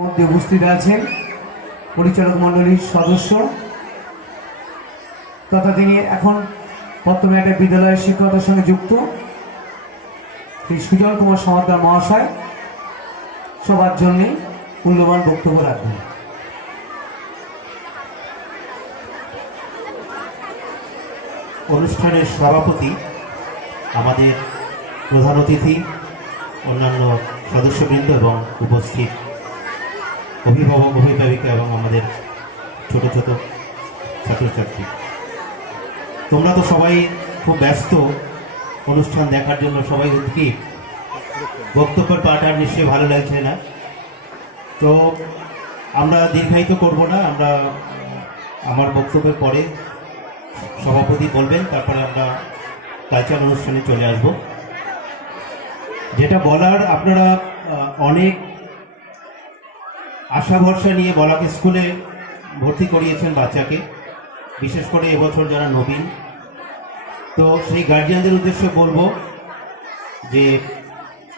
মধ্যে উপস্থিত আছেন পরিচালক মণ্ডলীর সদস্য, তথা তিনি এখন বর্তমানে একটা বিদ্যালয়ের শিক্ষকতার সঙ্গে যুক্ত। শ্রী সুজল কুমার সমাদ্দার মহাশয়, সবার জন্যে মূল্যবান বক্তব্য রাখবেন। অনুষ্ঠানের সভাপতি আমাদের প্রধান অতিথি, অন্যান্য সদস্যবৃন্দ এবং উপস্থিত অভিভাবক অভিভাবিকা এবং আমাদের ছোট ছোট ছাত্রছাত্রী। তোমরা তো সবাই খুব ব্যস্ত। অনুষ্ঠান দেখার জন্য সবাই উদ্গ্রীব। বক্তব্যের পাঠ নিশ্চয়ই ভালো লাগছে না। তো আমরা দীর্ঘায়িত করব না। আমরা আমার বক্তব্যের পরে সভাপতি বলবেন, তারপরে আমরা কালচার অনুষ্ঠানে চলে আসব। যেটা বলার আপনারা অনেক আশা ভরসা নিয়ে বলাকে স্কুলে ভর্তি করিয়েছেন বাচ্চাকে। বিশেষ করে এবছর যারা নবীন। তো সেই গার্জিয়ানদের উদ্দেশ্যে বলব যে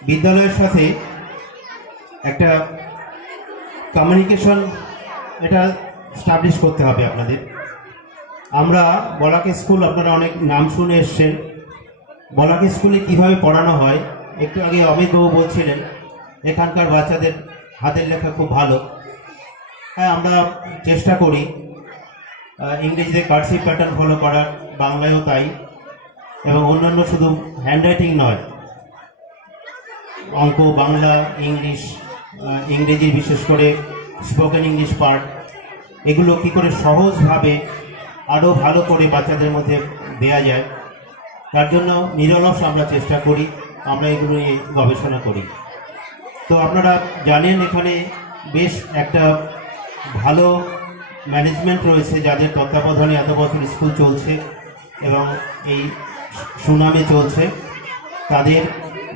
বিদ্যালয়ের সাথে একটা কমিউনিকেশন এটা স্টাবলিশ করতে হবে আপনাদের। আমরা বলাকে স্কুল, আপনারা অনেক নাম শুনে এসছেন। বলাকে স্কুলে কীভাবে পড়ানো হয়, একটু আগে অমিতবাবু বলছিলেন, এখানকার বাচ্চাদের হাতের লেখা খুব ভালো। হ্যাঁ আমরা চেষ্টা করি। ইংরেজিতে কার্সিভ প্যাটার্ন ফলো করার, বাংলায়ও তাই। এবং অন্যান্য শুধু হ্যান্ডরাইটিং নয়, অঙ্ক, বাংলা, ইংলিশ ইংরেজি বিশেষ করে স্পোকেন ইংলিশ পার্ট এগুলো কি করে সহজভাবে আরও ভালো করে বাচ্চাদের মধ্যে দেয়া যায়, তার জন্য নিরলস আমরা চেষ্টা করি, আমরা এগুলো নিয়ে গবেষণা করি। তো আপনারা জানেন এখানে বেশ একটা ভালো ম্যানেজমেন্ট রয়েছে যাদের তত্ত্বাবধানে এত বছর স্কুল চলছে এবং এই সুনামে চলছে। তাদের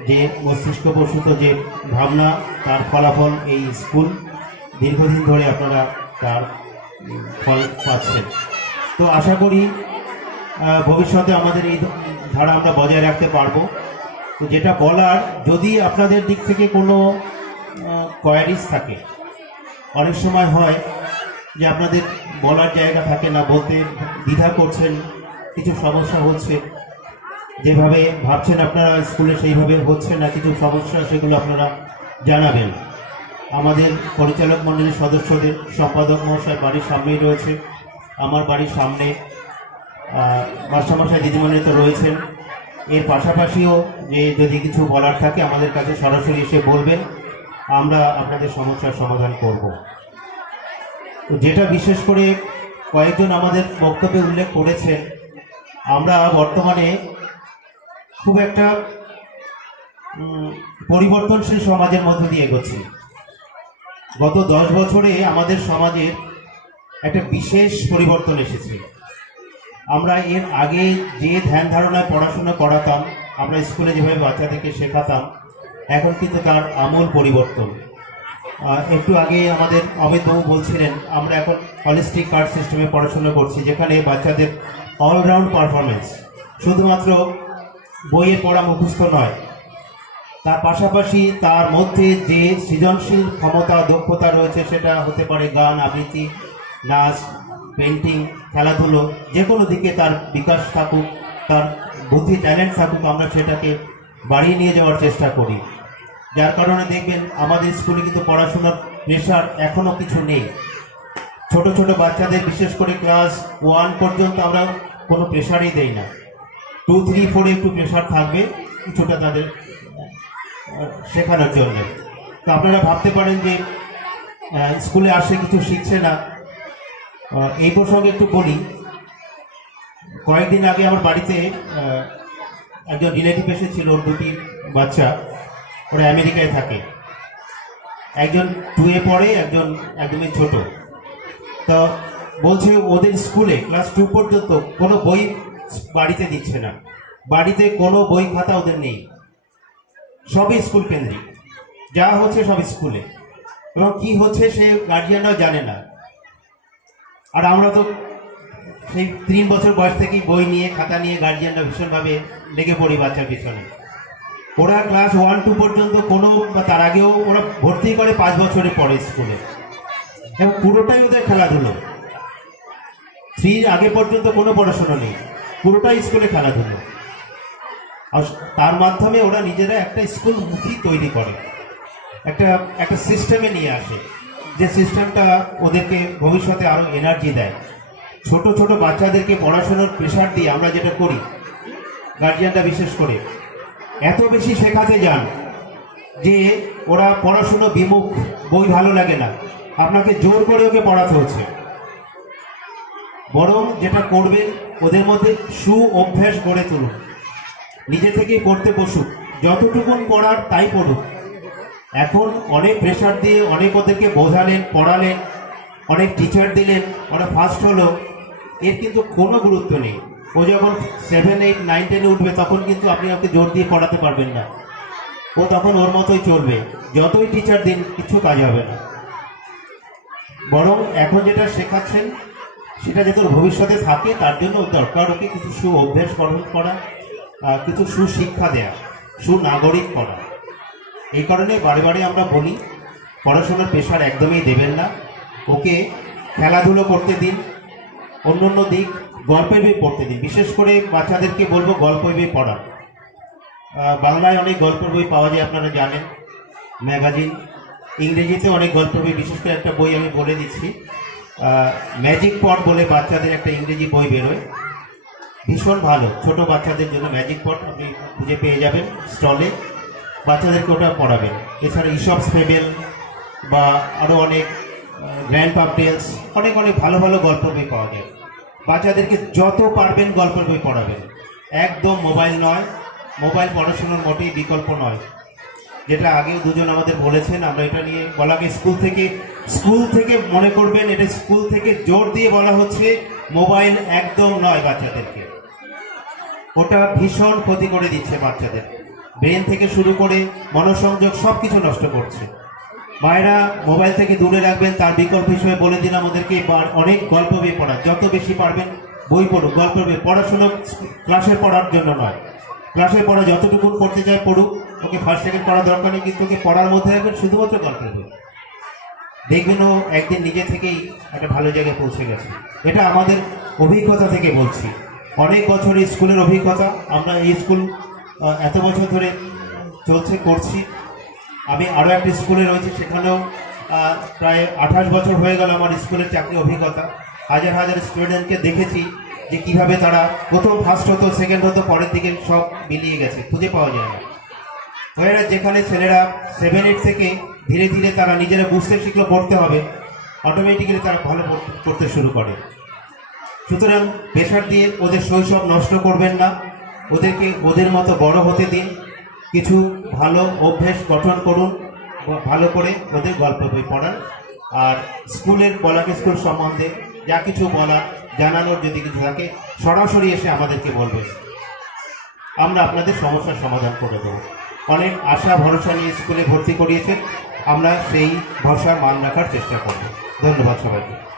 যে মস্তিষ্ক প্রসূত যে ভাবনা, তার ফলাফল এই স্কুল দীর্ঘদিন ধরে আপনারা তার ফল পাচ্ছেন। তো আশা করি ভবিষ্যতে আমাদের এই ধারা আমরা বজায় রাখতে পারব। তো যেটা বলার, যদি আপনাদের দিক থেকে কোনো কোয়ারিজ থাকে, অনেক সময় হয় যে আপনাদের বলার জায়গা থাকে না, বলতে দ্বিধা করছেন, কিছু সমস্যা হচ্ছে, যেভাবে ভাবছেন আপনারা স্কুলে সেইভাবে হচ্ছে না, কিছু সমস্যা, সেগুলো আপনারা জানাবেন। আমাদের পরিচালক মণ্ডলীর সদস্যদের সম্পাদক মহাশয় বাড়ির সামনেই রয়েছে। আমার বাড়ির সামনে মাস্টারমশাই, দিদিমণি তো রয়েছেন। এর পাশাপাশিও যে যদি কিছু বলার থাকে আমাদের কাছে সরাসরি এসে বলবেন, আমরা আপনাদের সমস্যার সমাধান করব। যেটা বিশেষ করে কয়েকজন আমাদের বক্তব্যে উল্লেখ করেছেন, আমরা বর্তমানে খুব একটা পরিবর্তনশীল সমাজের মধ্য দিয়ে এগোচ্ছি। গত দশ বছরে আমাদের সমাজের একটা বিশেষ পরিবর্তন এসেছে। আমরা এর আগে যে ধ্যান ধারণায় পড়াশোনা করাতাম, আমরা স্কুলে যেভাবে বাচ্চাদেরকে শেখাতাম, এখন কিন্তু তার আমূল পরিবর্তন। একটু আগে আমাদের অমিতবাবু বলছিলেন, আমরা এখন হলিস্টিক কার্ড সিস্টেমে পড়াশোনা করছি, যেখানে বাচ্চাদের অলরাউন্ড পারফরমেন্স শুধুমাত্র বইয়ে পড়া মুখস্থ নয়, তার পাশাপাশি তার মধ্যে যে সৃজনশীল ক্ষমতা, দক্ষতা রয়েছে, সেটা হতে পারে গান, আবৃত্তি, নাচ পেন্টিং খেলাধুলো যে কোনো দিকে তার বিকাশ থাকুক, তার বুদ্ধি ট্যালেন্ট থাকুক, আমরা সেটাকে বাড়িয়ে নিয়ে যাওয়ার চেষ্টা করি। যার কারণে দেখবেন আমাদের স্কুলে কিন্তু পড়াশোনার প্রেশার এখনও কিছু নেই। ছোট ছোট বাচ্চাদের বিশেষ করে ক্লাস ওয়ান পর্যন্ত আমরা কোনো প্রেশারই দেই না। টু থ্রি ফোরে একটু প্রেশার থাকবে, কিছুটা তাদের শেখানোর জন্য। তো আপনারা ভাবতে পারেন যে স্কুলে আসে কিছু শিখছে না এই প্রসঙ্গে একটু বলি। কয়েকদিন আগে আমার বাড়িতে একজন রিলেটিভ এসেছিল ওর দুটি বাচ্চা। ওরা আমেরিকায় থাকে। একজন টুয়ে পড়ে, একজন একদমই ছোট। তো বলছে ওদের স্কুলে ক্লাস টু পর্যন্ত কোনো বই বাড়িতে দিচ্ছে না। বাড়িতে কোনো বই খাতা ওদের নেই। সবই স্কুল কেন্দ্রিক। যা হচ্ছে সব স্কুলে। এবং কি হচ্ছে সে গার্জিয়ানরাও জানে না। আর আমরা তো সেই তিন বছর বয়স থেকেই বই নিয়ে, খাতা নিয়ে গার্জিয়ানরা ভীষণভাবে লেগে পড়ি বাচ্চার পিছনে। ওরা ক্লাস ওয়ান টু পর্যন্ত কোনো বা তার আগেও ওরা ভর্তি করে পাঁচ বছরে পরে স্কুলে এবং পুরোটাই ওদের খেলাধুলো। থ্রির আগে পর্যন্ত কোনো পড়াশোনা নেই। পুরোটাই স্কুলে খেলাধুলো। আর তার মাধ্যমে ওরা নিজেরা একটা স্কুল মুখী তৈরি করে। একটা একটা সিস্টেমে নিয়ে আসে। যে সিস্টেমটা ওদেরকে ভবিষ্যতে আরও এনার্জি দেয়। ছোট ছোট বাচ্চাদেরকে পড়াশোনার প্রেশার দিয়ে আমরা যেটা করি গার্জিয়ানরা বিশেষ করে, এত বেশি শেখাতে যান যে ওরা পড়াশুনো বিমুখ, বই ভালো লাগে না। আপনাকে জোর করে ওকে পড়াতে হচ্ছে। বরং যেটা করবেন, ওদের মধ্যে সু অভ্যাস গড়ে তুলুন। নিজে থেকেই পড়তে বসুক যতটুকুন পড়ার তাই পড়ুক এখন অনেক প্রেশার দিয়ে অনেক ওদেরকে বোঝালেন, পড়ালেন, অনেক টিচার দিলেন, ওরা ফার্স্ট হলো। এর কিন্তু কোনো গুরুত্ব নেই। ও যখন সেভেন এইট নাইন টেনে উঠবে, তখন কিন্তু আপনি ওকে জোর দিয়ে পড়াতে পারবেন না। ও তখন ওর মতোই চলবে। যতই টিচার দিন, কিছু কাজ হবে না। বরং এখন যেটা শেখাচ্ছেন, সেটা যাতে ভবিষ্যতে থাকে, তার জন্য দরকার ওকে কিছু সু অভ্যেস করা কিছু সুশিক্ষা দেয়া, সুনাগরিক করা এই কারণে বারে বারে আমরা বলি পড়াশোনার পেশার একদমই দেবেন না। ওকে খেলাধুলো করতে দিন অন্য অন্য দিক গল্পের বই পড়তে দিন। বিশেষ করে বাচ্চাদেরকে বলব গল্পের বই পড়া। আহ, বাংলায় অনেক গল্পের বই পাওয়া যায় আপনারা জানেন। ম্যাগাজিন ইংরেজিতে অনেক গল্পের বই বিশেষ করে একটা বই আমি বলে দিচ্ছি। ম্যাজিক পট বলে বাচ্চাদের একটা ইংরেজি বই বেরোয়। ভীষণ ভালো ছোট বাচ্চাদের জন্য ম্যাজিক পট আপনি খুঁজে পেয়ে যাবেন স্টলে। বাচ্চাদেরকে ওটা পড়াবে। এছাড়া ইসব ফেবেল বা আরও অনেক গ্র্যান্ড পাপটেলস অনেক অনেক ভালো ভালো গল্প বই পাওয়া যায়। বাচ্চাদেরকে যত পারবেন গল্পের বই পড়াবেন। একদম মোবাইল নয়, মোবাইল পড়াশোনার মোটেই বিকল্প নয়। যেটা আগেও দুজন আমাদের বলেছেন, আমরা এটা নিয়ে বলাকে স্কুল থেকে স্কুল থেকে মনে করবেন, এটা স্কুল থেকে জোর দিয়ে বলা হচ্ছে, মোবাইল একদম নয় বাচ্চাদেরকে। ওটা ভীষণ ক্ষতি করে দিচ্ছে বাচ্চাদের। ব্রেন থেকে শুরু করে মনোসংযোগ সব কিছু নষ্ট করছে। মায়েরা মোবাইল থেকে দূরে রাখবেন, তার বিকল্প হিসেবে বলে দিন বা- অনেক গল্প বই পড়া যত বেশি পারবেন বই পড়ুক গল্প বই। পড়াশুনো ক্লাসে পড়ার জন্য নয়। ক্লাসে পড়া যতটুকু পড়তে চায় পড়ুক। ওকে ফার্স্ট সেকেন্ড পড়া দরকার নেই, কিন্তু ওকে পড়ার মধ্যে রাখবেন শুধুমাত্র গল্পের বই। দেখবেন ও একদিন নিজে থেকেই একটা ভালো জায়গায় পৌঁছে গেছে। এটা আমাদের অভিজ্ঞতা থেকে বলছি। অনেক বছর স্কুলের অভিজ্ঞতা। আমরা এই স্কুল এত বছর ধরে চলছে, করছি। আমি আরও একটি স্কুলে রয়েছি, সেখানেও প্রায় আঠাশ বছর হয়ে গেল আমার স্কুলের চাকরি অভিজ্ঞতা। হাজার হাজার স্টুডেন্টকে দেখেছি যে কীভাবে তারা প্রথম ফার্স্ট হতো সেকেন্ড হতো, পরের দিকে সব মিলিয়ে গেছে, খুঁজে পাওয়া যায় না। ওরা যেখানে ছেলেরা সেভেন এইট থেকে ধীরে ধীরে তারা নিজেরা বুঝতে শিখলো, পড়তে হবে। অটোমেটিক্যালি তারা ভালো পড়তে শুরু করে। সুতরাং প্রেশার দিয়ে ওদের শৈশব নষ্ট করবেন না। ওদেরকে, ওদের মতো বড় হতে দিন, কিছু ভালো অভ্যেস গঠন করুন ভালো করে ওদের গল্প বই পড়ান। আর স্কুলের বলাকে স্কুল সম্বন্ধে যা কিছু বলা জানানোর যদি কিছু থাকে, সরাসরি এসে আমাদেরকে বলবেন। আমরা আপনাদের সমস্যার সমাধান করে দেবো। অনেক আশা, ভরসা নিয়ে স্কুলে ভর্তি করিয়েছেন। আমরা সেই ভরসা মান রাখার চেষ্টা করব। ধন্যবাদ সবাইকে।